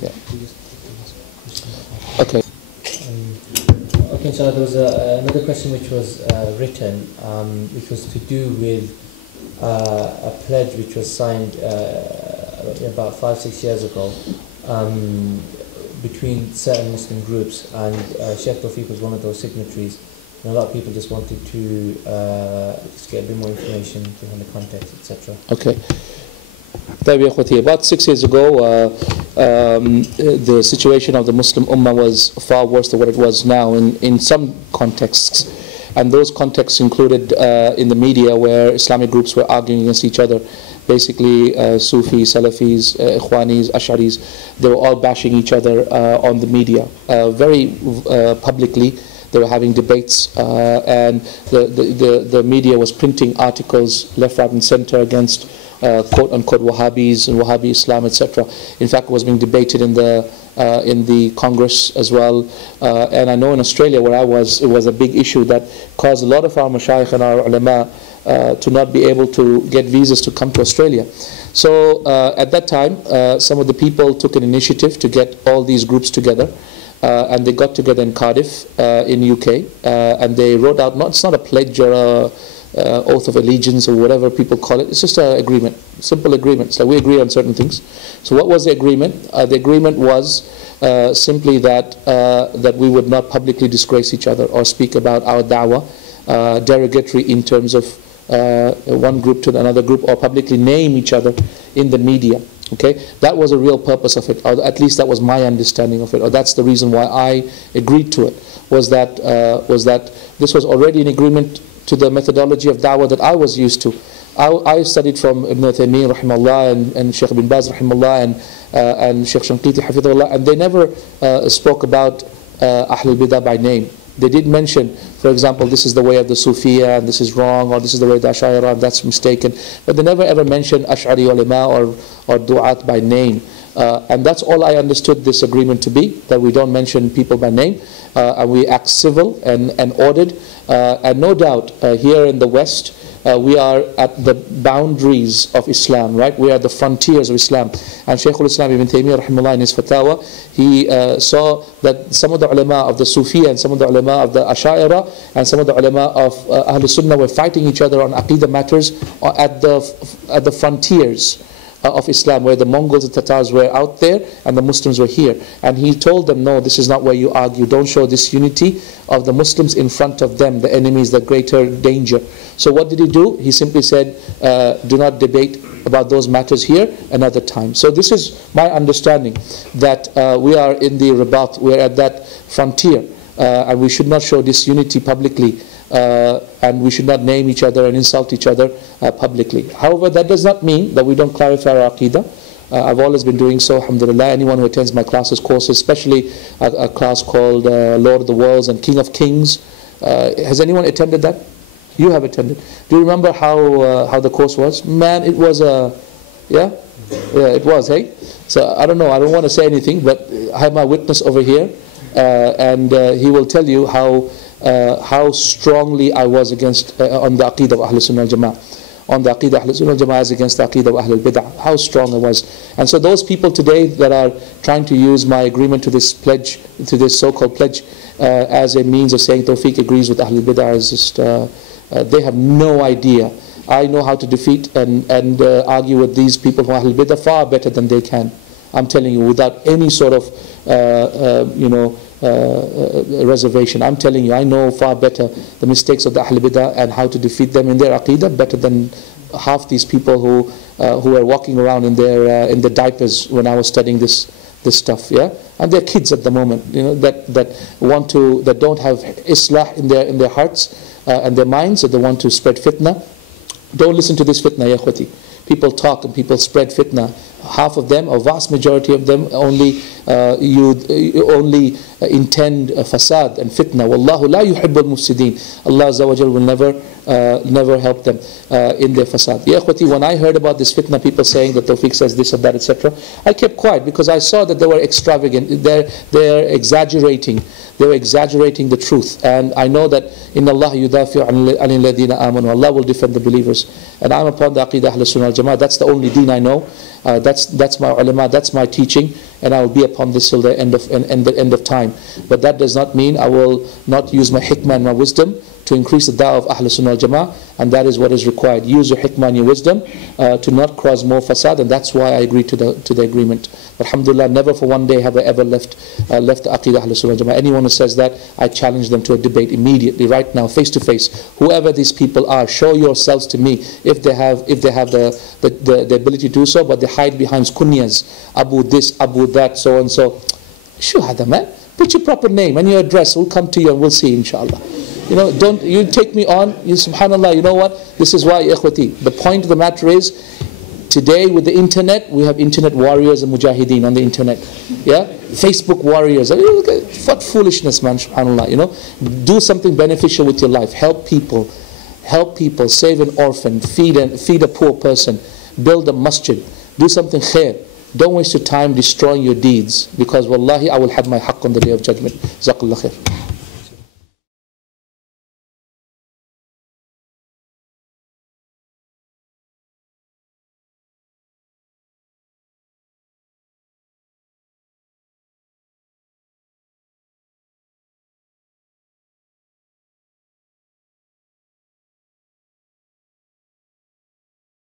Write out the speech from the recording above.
Yeah. Okay. Okay, so there was another question which was written, which was to do with a pledge which was signed about 5-6 years ago between certain Muslim groups, and Shaykh Tawfique was one of those signatories. And a lot of people just wanted to just get a bit more information behind the context, etc. Okay. About 6 years ago, the situation of the Muslim Ummah was far worse than what it was now in some contexts. And those contexts included in the media where Islamic groups were arguing against each other. Basically, Sufis, Salafis, Ikhwanis, Ash'aris, they were all bashing each other on the media very publicly. They were having debates, and the media was printing articles left, right, and center against quote-unquote Wahhabis and Wahhabi Islam, etc. In fact, it was being debated in the Congress as well. And I know in Australia, where I was, it was a big issue that caused a lot of our mashayikh and our ulama to not be able to get visas to come to Australia. So at that time, some of the people took an initiative to get all these groups together. And they got together in Cardiff in UK, and they wrote out, it's not a pledge or a oath of allegiance or whatever people call it, it's just an agreement, simple agreement. So we agree on certain things. So what was the agreement? The agreement was simply that we would not publicly disgrace each other or speak about our da'wah derogatory in terms of one group to another group, or publicly name each other in the media. Okay, that was a real purpose of it, or at least that was my understanding of it, or that's the reason why I agreed to it, was that this was already an agreement to the methodology of da'wah that I was used to. I studied from Ibn Taymiyyah rahimahullah and Shaykh bin Baz rahimahullah and Shaykh Shanqiti hafidhullah, and they never spoke about Ahlul Bidah by name. They did mention, for example, this is the way of the Sufiya and this is wrong, or this is the way of the Ash'ari and that's mistaken. But they never ever mentioned Ash'ari ulama or du'at by name. And that's all I understood this agreement to be, that we don't mention people by name, and we act civil and ordered. And no doubt, here in the West, we are at the boundaries of Islam, right? We are the frontiers of Islam. And Shaykh al-Islam Ibn Taymiyyah rahimahullah in his fatwa, he saw that some of the ulama of the Sufiya and some of the ulama of the Ash'ari and some of the ulama of Ahle Sunna were fighting each other on aqidah matters at the frontiers of Islam, where the Mongols and Tatars were out there and the Muslims were here. And he told them, no, this is not where you argue. Don't show this unity of the Muslims in front of them. The enemy is the greater danger. So what did he do? He simply said, do not debate about those matters here another time. So this is my understanding, that we are in the ribat, we are at that frontier, and we should not show disunity publicly. And we should not name each other and insult each other publicly. However, that does not mean that we don't clarify our aqidah. I've always been doing so, alhamdulillah. Anyone who attends my classes, courses, especially a class called Lord of the Worlds and King of Kings. Has anyone attended that? You have attended. Do you remember how the course was? Man, it was yeah, it was, hey? So I don't know, I don't want to say anything, but I have my witness over here, and he will tell you how strongly I was against on the Aqidah of Ahle Sunna al-Jama'ah. On the Aqidah of Ahle Sunna al-Jama'ah is against the Aqidah of Ahlul Bid'ah. How strong I was. And so those people today that are trying to use my agreement to this pledge, to this so-called pledge, as a means of saying Tawfique agrees with Ahlul Bid'ah, is just, they have no idea. I know how to defeat and argue with these people who are Ahlul Bid'ah far better than they can. I'm telling you, without any sort of, reservation. I'm telling you, I know far better the mistakes of the Ahl Bidah and how to defeat them in their Aqidah better than half these people who are walking around in the diapers when I was studying this stuff. Yeah, and they're kids at the moment, that don't have islah in their hearts and their minds, that they want to spread fitna. Don't listen to this fitna, ya khwati. People talk and people spread fitna. Half of them, a vast majority of them, only intend fasad and fitna. Wallahu la yuhibbul mufsidin. Allah Azza wa Jal will never help them in their fasad. Ya akhwati, when I heard about this fitna, people saying that Tawfique says this or that, etc., I kept quiet because I saw that they were extravagant. They're exaggerating. They were exaggerating the truth. And I know that Inna Allah yudafi'u anil ladina amanu. Allah will defend the believers. And I'm upon the Aqidah Ahle Sunna al-Jama'ah. That's the only deen I know. That's my ulama, that's my teaching. and I will be upon this till the end of time. But that does not mean I will not use my hikmah and my wisdom to increase the da'wah of Ahle Sunna wal Jama'ah, and that is what is required. Use your hikmah and your wisdom to not cause more fasad, and that's why I agreed to the agreement. Alhamdulillah, never for one day have I ever left the Aqidah Ahle Sunna wal Jama'ah. Anyone who says that, I challenge them to a debate immediately, right now, face to face. Whoever these people are, show yourselves to me if they have the ability to do so, but they hide behind kunyas, Abu this, Abu that, so and so. Shuhada, man. Put your proper name and your address. We'll come to you and we'll see, inshallah. You know, don't you take me on. You, subhanallah, you know what? This is why, ikhwati, the point of the matter is, today with the internet, we have internet warriors and mujahideen on the internet. Yeah? Facebook warriors. What foolishness, man, subhanallah. You know, do something beneficial with your life. Help people. Help people. Save an orphan. Feed a poor person. Build a masjid. Do something khair. Don't waste your time destroying your deeds, because wallahi I will have my haqq on the day of judgment. Jazakallah khair.